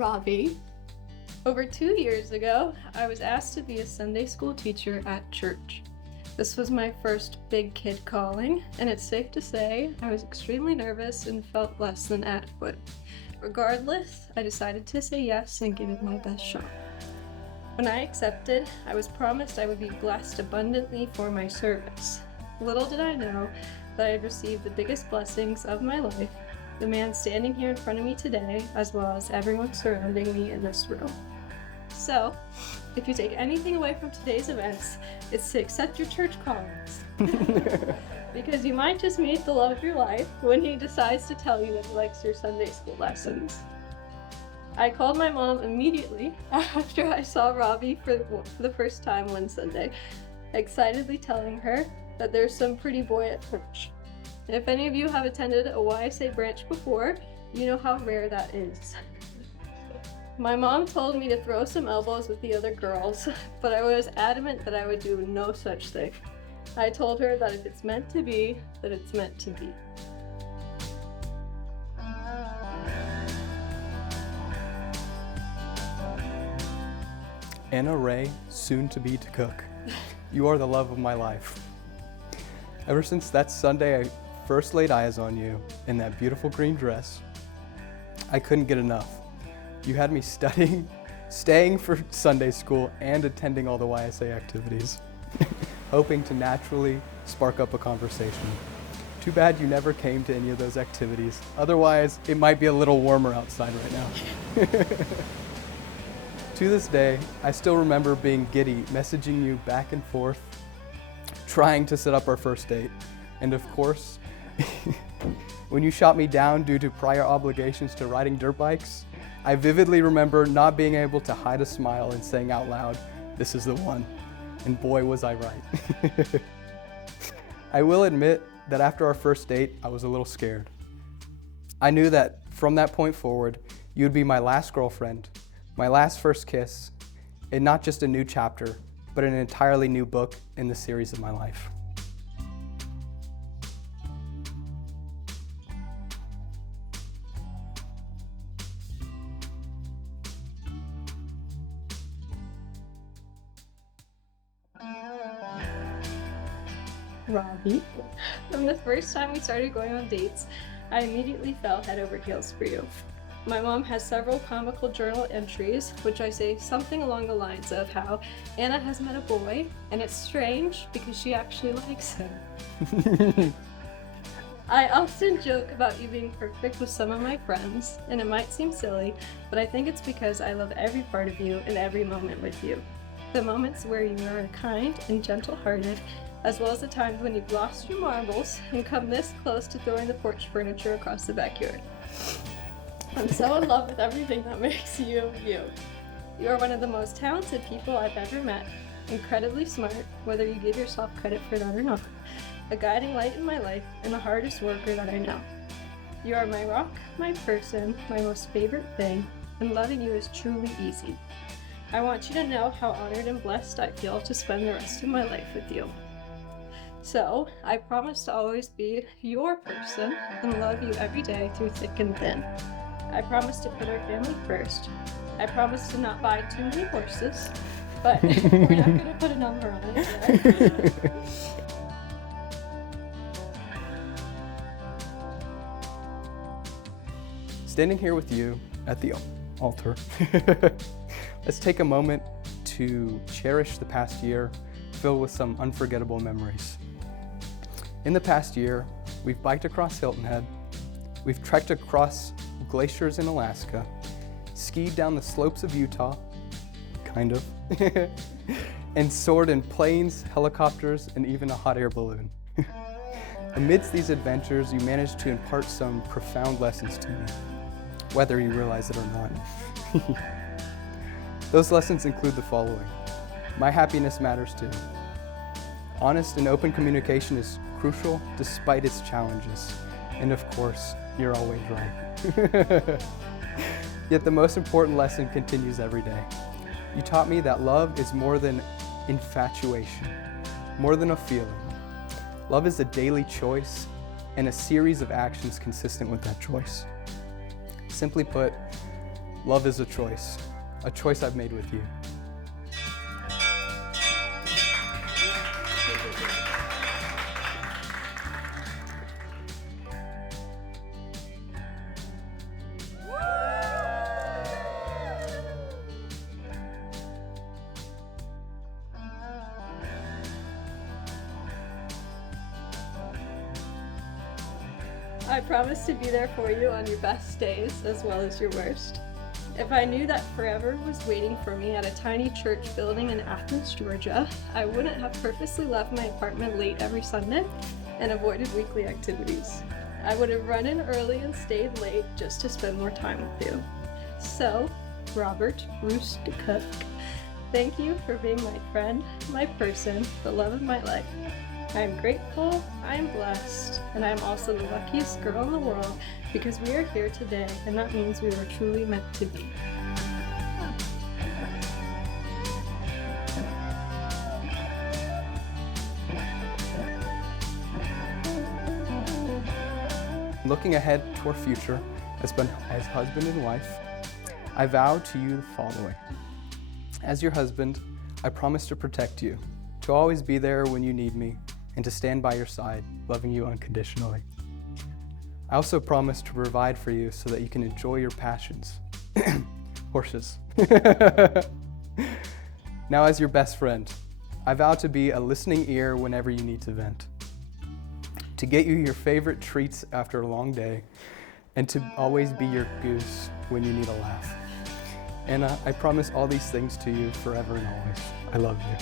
Robbie. Over 2 years ago, I was asked to be a Sunday school teacher at church. This was my first big kid calling, and it's safe to say I was extremely nervous and felt less than adequate. Regardless, I decided to say yes and give it my best shot. When I accepted, I was promised I would be blessed abundantly for my service. Little did I know that I had received the biggest blessings of my life, the man standing here in front of me today, as well as everyone surrounding me in this room. So, if you take anything away from today's events, it's to accept your church callings. Because you might just meet the love of your life when he decides to tell you that he likes your Sunday school lessons. I called my mom immediately after I saw Robbie for the first time one Sunday, excitedly telling her that there's some pretty boy at church. If any of you have attended a YSA branch before, you know how rare that is. My mom told me to throw some elbows with the other girls, but I was adamant that I would do no such thing. I told her that if it's meant to be, that it's meant to be. Anna Ray, soon to be to cook. You are the love of my life. Ever since that Sunday I first laid eyes on you in that beautiful green dress, I couldn't get enough. You had me studying, staying for Sunday school, and attending all the YSA activities, hoping to naturally spark up a conversation. Too bad you never came to any of those activities. Otherwise, it might be a little warmer outside right now. To this day, I still remember being giddy, messaging you back and forth, trying to set up our first date. And of course, when you shot me down due to prior obligations to riding dirt bikes, I vividly remember not being able to hide a smile and saying out loud, "This is the one." And boy, was I right. I will admit that after our first date, I was a little scared. I knew that from that point forward, you would be my last girlfriend, my last first kiss, and not just a new chapter, but an entirely new book in the series of my life. Robbie. From the first time we started going on dates, I immediately fell head over heels for you. My mom has several comical journal entries, which I say something along the lines of how Anna has met a boy, and it's strange because she actually likes him. I often joke about you being perfect with some of my friends, and it might seem silly, but I think it's because I love every part of you and every moment with you. The moments where you are kind and gentle-hearted, as well as the times when you've lost your marbles and come this close to throwing the porch furniture across the backyard. I'm so in love with everything that makes you, you. You are one of the most talented people I've ever met, incredibly smart, whether you give yourself credit for that or not, a guiding light in my life, and the hardest worker that I know. You are my rock, my person, my most favorite thing, and loving you is truly easy. I want you to know how honored and blessed I feel to spend the rest of my life with you. So, I promise to always be your person and love you every day through thick and thin. I promise to put our family first. I promise to not buy too many horses, but we're not going to put a number on it yet. Standing here with you at the altar, let's take a moment to cherish the past year filled with some unforgettable memories. In the past year, we've biked across Hilton Head, we've trekked across glaciers in Alaska, skied down the slopes of Utah, kind of, and soared in planes, helicopters, and even a hot air balloon. Amidst these adventures, you managed to impart some profound lessons to me, whether you realize it or not. Those lessons include the following. My happiness matters too. Honest and open communication is crucial despite its challenges. And of course, you're always right. Yet the most important lesson continues every day. You taught me that love is more than infatuation, more than a feeling. Love is a daily choice and a series of actions consistent with that choice. Simply put, Love is a choice I've made with you. I promise to be there for you on your best days as well as your worst. If I knew that forever was waiting for me at a tiny church building in Athens, Georgia, I wouldn't have purposely left my apartment late every Sunday and avoided weekly activities. I would have run in early and stayed late just to spend more time with you. So, Robert Roos de Cook, thank you for being my friend, my person, the love of my life. I am grateful, I am blessed, and I am also the luckiest girl in the world because we are here today, and that means we were truly meant to be. Looking ahead to our future as husband and wife, I vow to you the following. As your husband, I promise to protect you, to always be there when you need me, and to stand by your side, loving you unconditionally. I also promise to provide for you so that you can enjoy your passions. Horses. Now, as your best friend, I vow to be a listening ear whenever you need to vent, to get you your favorite treats after a long day, and to always be your goose when you need a laugh. And I promise all these things to you forever and always. I love you.